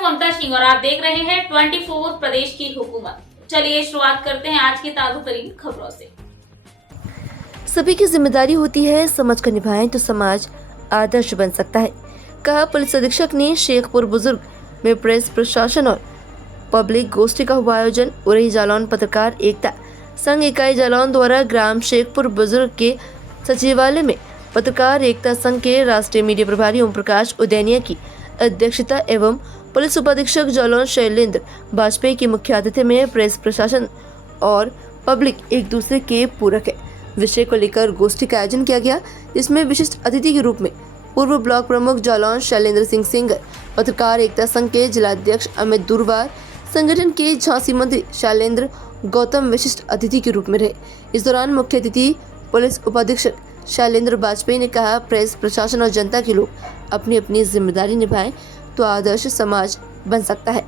हूं ममता सिंह और आप देख रहे हैं 24 प्रदेश की हुकूमत। चलिए शुरुआत करते हैं आज की ताजा तरीन खबरों से। सभी की जिम्मेदारी होती है, समझ कर निभाएं तो समाज आदर्श बन सकता है, कहा पुलिस अधीक्षक ने। शेखपुर बुजुर्ग में प्रेस प्रशासन और पब्लिक गोष्ठी का हुआ आयोजन। उरई जालौन पत्रकार एकता संघ इकाई जालौन द्वारा ग्राम शेखपुर बुजुर्ग के सचिवालय में पत्रकार एकता संघ के राष्ट्रीय मीडिया प्रभारी ओम प्रकाश उदैनिया की अध्यक्षता एवं पुलिस उपाधीक्षक जालौन शैलेंद्र वाजपेयी की मुख्य अतिथि में प्रेस प्रशासन और पब्लिक एक दूसरे के पूरक है विषय को लेकर गोष्ठी का आयोजन किया गया, जिसमें विशिष्ट अतिथि के रूप में पूर्व ब्लॉक प्रमुख जालौन शैलेंद्र सिंह सिंगर, पत्रकार एकता संघ के जिलाध्यक्ष अमित दुरवार, संगठन के झांसी मंत्री शैलेंद्र गौतम विशिष्ट अतिथि के रूप में रहे। इस दौरान मुख्य अतिथि पुलिस उपाधीक्षक शैलेंद्र वाजपेयी ने कहा, प्रेस प्रशासन और जनता के लोग अपनी अपनी जिम्मेदारी निभाएं तो आदर्श समाज बन सकता है।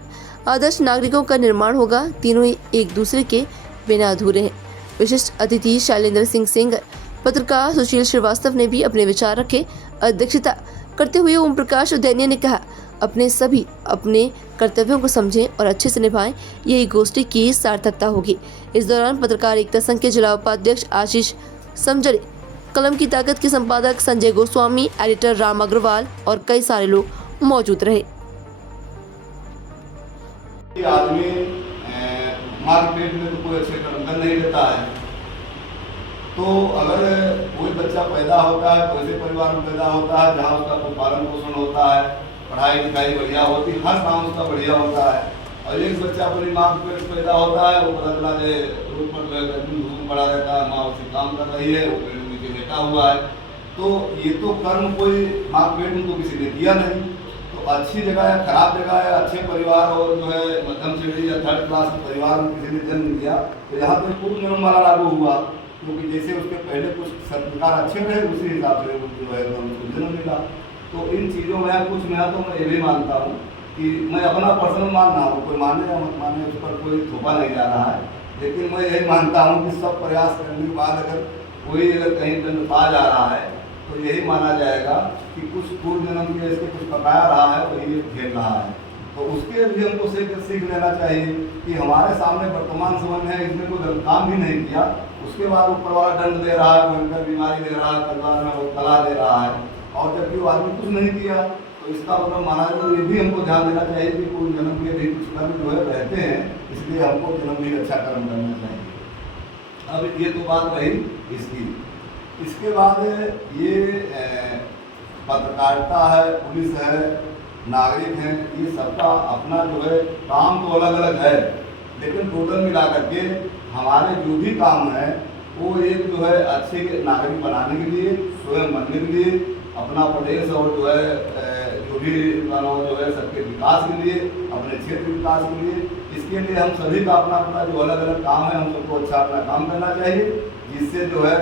आदर्श नागरिकों का निर्माण होगा। तीनों ही एक दूसरे के बिना अधूरे हैं। विशिष्ट अतिथि शैलेंद्र सिंह सिंगर, पत्रकार सुशील श्रीवास्तव ने भी अपने विचार रखे। अध्यक्षता करते हुए ओम प्रकाश उदैनिया ने कहा, अपने कर्तव्यों को समझें और अच्छे से निभाएं, यही गोष्ठी की सार्थकता होगी। इस दौरान पत्रकार एकता संघ के जिला उपाध्यक्ष आशीष समजरे, कलम की ताकत के संपादक संजय गोस्वामी, एडिटर राम अग्रवाल और कई सारे लोग मौजूद रहे। आदमी मार्केट में तो कोई अच्छे कर नहीं लेता है, तो अगर कोई बच्चा पैदा होता है तो ऐसे परिवार में पैदा होता है जहाँ उसका कोई पालन पोषण होता है, पढ़ाई लिखाई बढ़िया होती है, हर काम उसका बढ़िया होता है। और एक बच्चा अपनी माँ के पेट पैदा होता है, वो पता चला जे रूप पर धूप पड़ा रहता है, माँ उसे काम कर रही है, वो पेट में नीचे लेटा हुआ है। तो ये तो कर्म कोई माँ के पेट में तो किसी ने किया नहीं। तो अच्छी जगह है, खराब जगह है, अच्छे परिवार और जो है मध्यम श्रेणी या थर्ड क्लास के परिवार में किसी ने जन्म लिया तो यहाँ पर पूर्ण नियम वाला लागू हुआ, क्योंकि जैसे उसके पहले कुछ संस्कार अच्छे रहे उसी हिसाब से जो है उसको जन्म मिला। तो इन चीज़ों में कुछ में तो मैं ये भी मानता हूँ कि मैं अपना पर्सनल मान रहा हूँ, कोई माने या मत माने उस पर कोई थोपा नहीं जा रहा है, लेकिन मैं यही मानता हूँ कि सब प्रयास करने के बाद अगर कहीं दंड पा जा रहा है तो यही माना जाएगा कि कुछ पूर्व जन्म के इसके कुछ पकाया रहा है, वही ये खेल रहा है। तो उसके भी हमको सीख लेना चाहिए कि हमारे सामने वर्तमान समय में इसने कोई गलत काम भी नहीं किया, उसके बाद ऊपर वाला दंड दे रहा है, भयंकर बीमारी दे रहा है, परिवार में वो कला दे रहा है, और जबकि वो आदमी कुछ नहीं किया। तो इसका मतलब माना जाए ये भी हमको ध्यान देना चाहिए कि पूर्व जन्म के भी कुछ कर्म जो है रहते हैं, इसलिए हमको जन्म भी अच्छा कर्म करना चाहिए। अब ये तो बात रही इसकी। इसके बाद ये पत्रकारिता है, पुलिस है, नागरिक हैं, ये सबका अपना जो है काम तो अलग अलग है, लेकिन टोटल मिला करके हमारे जो भी काम है वो एक जो है अच्छे नागरिक बनाने के लिए, स्वयं बनने के लिए, अपना प्रदेश और जो है जो भी जो है सबके विकास के लिए, अपने क्षेत्र विकास के लिए, इसके लिए हम सभी का अपना अपना जो अलग अलग काम है हम सबको अच्छा अपना काम करना चाहिए, जिससे जो है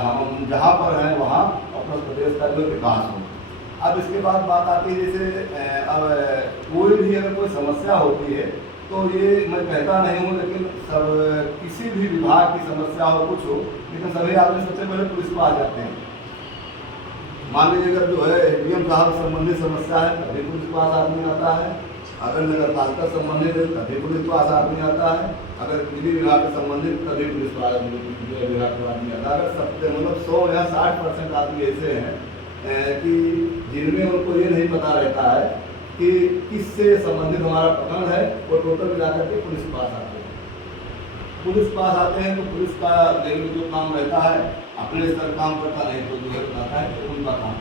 हम जहाँ पर हैं वहाँ अपना प्रदेश का जो विकास हो। अब इसके बाद बात आती है जैसे अब कोई भी अगर कोई समस्या होती है तो ये मैं कहता नहीं हूँ, लेकिन सब किसी भी विभाग की समस्या हो कुछ हो, लेकिन सभी आदमी सबसे पहले पुलिस को आ जाते हैं। मान लीजिए अगर जो है एडीएम साहब संबंधित समस्या है तभी पुलिस के पास आदमी आता है, अगर नगर पालिका संबंधित है तभी पुलिस के पास आदमी आता है, अगर बिजली विभाग से संबंधित तभी पुलिस विभाग का आदमी आता है। अगर सबसे मतलब 100 या 60% आदमी ऐसे हैं कि जिनमें उनको ये नहीं पता रहता है कि किससे संबंधित हमारा प्रकरण है, वो टोटल मिला करके पुलिस के पास आते हैं। पुलिस के पास आते हैं तो पुलिस का जो काम रहता है अपने स्तर काम करता नहीं तो जो है बताता है तो उनका काम।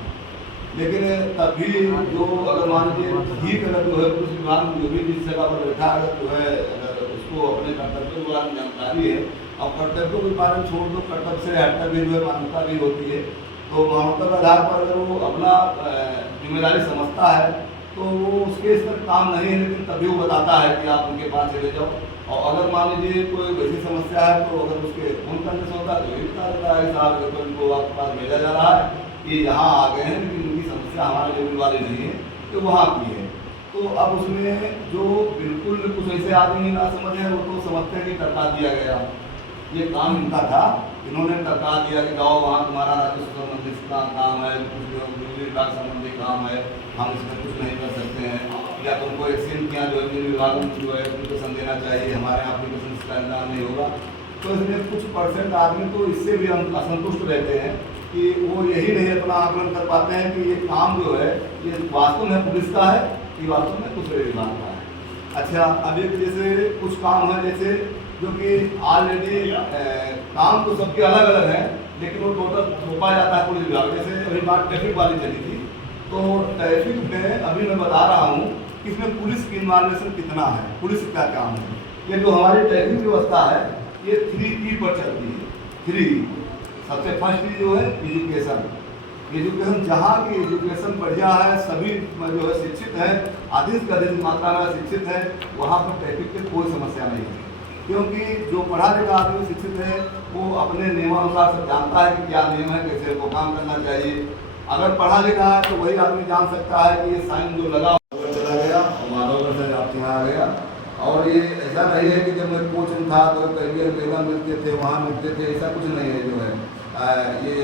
लेकिन तब भी जो अगर मान लीजिए ठीक अगर जो है पुलिस विभाग में जो भी जिस जगह पर बैठा अगर जो है अगर उसको अपने कर्तव्य के बारे में जानकारी है, और कर्तव्यों के बारे में छोड़ दो, कर्तव्य से हटकर भी जो है मान्यता भी होती है, तो मान्यता के आधार पर अगर वो अपना जिम्मेदारी समझता है तो वो उसके स्तर काम नहीं है, लेकिन तभी वो बताता है कि आप उनके पास चले जाओ। और अगर मान लीजिए कोई वैसी समस्या है तो अगर उसके फोन करने से होता है तो ये बता देता है साहब अगर उनको आपके पास भेजा जा रहा है कि यहाँ आ गए हैं लेकिन उनकी समस्या हमारे लेवल वाली नहीं है, तो वहाँ की है। तो अब उसमें जो बिल्कुल कुछ ऐसे आदमी ना समझ है वो तो समझते हैं कि टरका दिया गया, ये काम इनका था, इन्होंने टरका दिया कि जाओ वहाँ तुम्हारा राजस्व संबंधित काम है, बिजली विभाग संबंधी काम है, हम इसमें कुछ नहीं कर सकते हैं, या तुमको एक्सीडेंट किया जो है विभाग में जो है एप्लीकेशन देना चाहिए, हमारे यहाँ एप्लीकेशन इसका इंतजाम नहीं होगा। तो इसमें कुछ परसेंट आदमी तो इससे भी हम असंतुष्ट रहते हैं कि वो यही नहीं अपना आकलन कर पाते हैं कि ये काम जो है ये वास्तव में पुलिस का है कि वास्तव में दूसरे विभाग का है। अच्छा, अब एक जैसे कुछ काम है जैसे जो कि ऑलरेडी काम तो सबके अलग अलग हैं, लेकिन वो टोटल थोपा जाता है पुलिस विभाग। जैसे अभी बात ट्रैफिक वाली चली थी, तो ट्रैफिक में अभी मैं बता रहा हूँ कि इसमें पुलिस की इन्वॉल्वेशन कितना है, पुलिस का काम है। ये जो हमारी ट्रैफिक व्यवस्था है ये 3E पर चलती है। 3E सबसे फर्स्ट जो है एजुकेशन। जहाँ की एजुकेशन बढ़िया है, सभी जो है शिक्षित है, अधिक से अधिक मात्रा में शिक्षित है, वहाँ पर ट्रैफिक की कोई समस्या नहीं है। क्योंकि जो पढ़ा लिखा आदमी शिक्षित है वो अपने नियमानुसार सब जानता है कि क्या नियम है, कैसे उनको काम करना चाहिए। अगर पढ़ा लिखा है तो वही आदमी जान सकता है कि ये साइन जो लगा चला गया और माधवगढ़ से आपके यहाँ आ गया। और ये ऐसा नहीं है कि जब मैं कोच में था तो करियर मेला मिलते थे, वहाँ मिलते थे, ऐसा कुछ नहीं है। जो है ये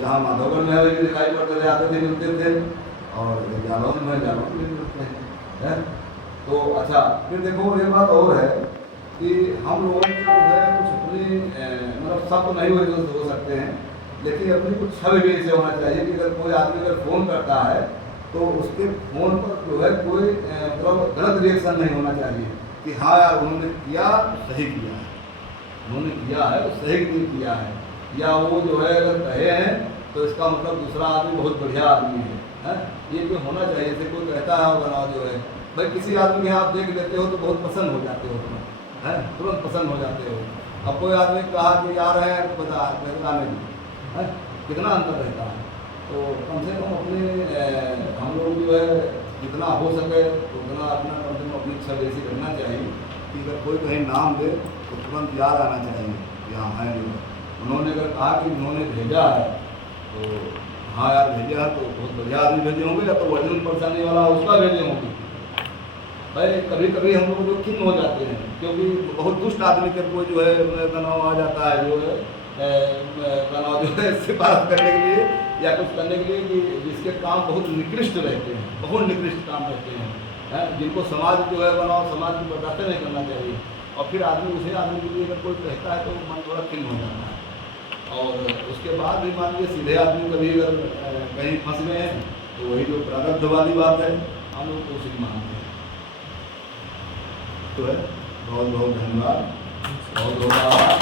यहाँ माधवगढ़ में भी दिखाई पड़ते थे, आते थे, मिलते थे, और जालौन में जालौन में मिलते हैं। तो अच्छा, फिर देखो एक बात और है कि हम लोगों को जो है कुछ अपनी मतलब सब तो नहीं हो सकते हैं, लेकिन अपनी कुछ छवि भी ऐसे होना चाहिए कि अगर कोई आदमी अगर फ़ोन करता है तो उसके फ़ोन पर जो है कोई मतलब गलत रिएक्शन नहीं होना चाहिए कि हाँ यार उन्होंने किया सही किया है, उन्होंने किया है तो सही नहीं किया है, या वो जो है अगर कहे हैं तो इसका मतलब दूसरा आदमी बहुत बढ़िया आदमी है। ये भी होना चाहिए। जैसे कोई कहता है बनाओ जो है भाई किसी आदमी के आप देख लेते हो तो बहुत पसंद हो जाते हो तुम, है तुरंत पसंद हो जाते हो। अब कोई आदमी कहा कि आ रहे हैं बताने की है, कितना अंतर रहता है। तो कम से कम अपने हम लोग जो है जितना हो सके उतना अपना कम से कम अपनी इच्छा जैसी करना चाहिए कि अगर कोई कहीं नाम दे तो तुरंत याद आना चाहिए कि हाँ है जो उन्होंने अगर कहा कि उन्होंने भेजा है तो हाँ यार भेजा है तो बहुत बढ़िया आदमी भेजे होंगे, या तो वजन परेशानी वाला उसका भेजे होंगे। भाई कभी कभी हम लोग जो खिन्न हो जाते हैं क्योंकि बहुत दुष्ट आदमी के कोई जो है तनाव आ जाता है, जो है तनाव जो है सिफारिश करने के लिए या कुछ करने के लिए कि जिसके काम बहुत निकृष्ट रहते हैं, बहुत निकृष्ट काम रहते हैं, जिनको समाज जो है बनाओ समाज को बर्दाश्त नहीं करना चाहिए। और फिर आदमी उसे आदमी के लिए अगर कोई कहता है तो मन थोड़ा खिन्न हो जाता है। और उसके बाद भी मान लीजिए सीधे आदमी कभी अगर कहीं फंस गए हैं तो वही जो प्रारब्ध वाली बात है हम लोग उसी को मानते हैं। तो है बहुत बहुत धन्यवाद, बहुत बहुत आभार।